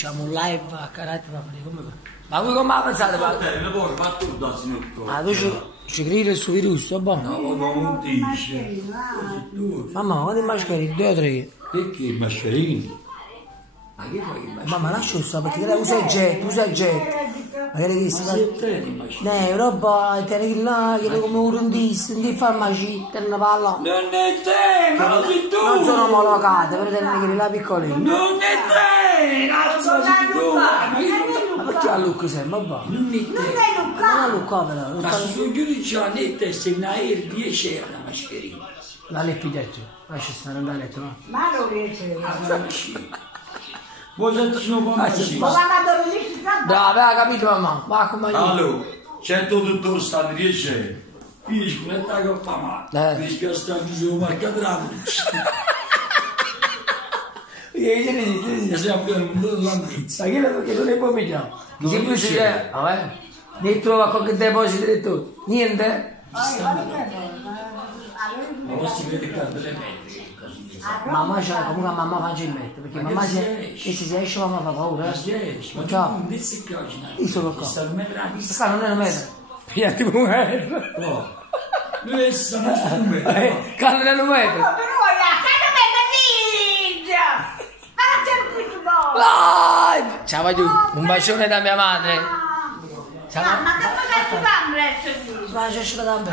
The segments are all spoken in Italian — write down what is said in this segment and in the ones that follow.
Facciamo un live a carattere come... Ma voi come pensate? Ah, tu ci credi su virus, va bene? No, non dice. Mamma, quanti mascherine? 2 o 3? Perché i mascherini? Ma che fai i mascherini? Mamma, lascia stare perché lei usa il jet. Magari che si fa... roba, te ne là, che come un rondista, che farmaci, te ne parla. Non è te, ma lo sei tu! Non sono omologate, per tenere che la piccolina. Non è te, cazzo sei tu! Ma perché la Luca sempre, va? Non è te. Ma la Luca però. Ma su giudice a nette se ne hai 10 euro la mascherina. La lepidetto, lascia stare andare a letto, va? Ma non riesce. Voi siete non fanno Ma va a dormire, Brava, aveva capito mamma? Va come allora, c'è tutto stato 10 euro. Finisco, non è che fa male. Mi spiace stare giù, ma che drama. Che Siamo l'ambizia. Ma che non è pomeriggio? Semplice, vabbè. Ne trova qualche deposito e tutto. Niente? Ma si vede che delle metriche. Mamma c'ha comunque mamma fa il metro, perché mamma se si esce mamma fa paura. Ma si esce, ma ciao. non dici che oggi Io sono qua. sta un metro a Sta non è un metro. Pigliati tipo un metro. no. Noi siamo un metro. Quando non è un metro. Live! Ciao va giù, un bacione da mia madre. Ciao. Ma che cosa ci fa un resto di? Ma c'è uscita da me.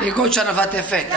Le gocce hanno fatto effetto.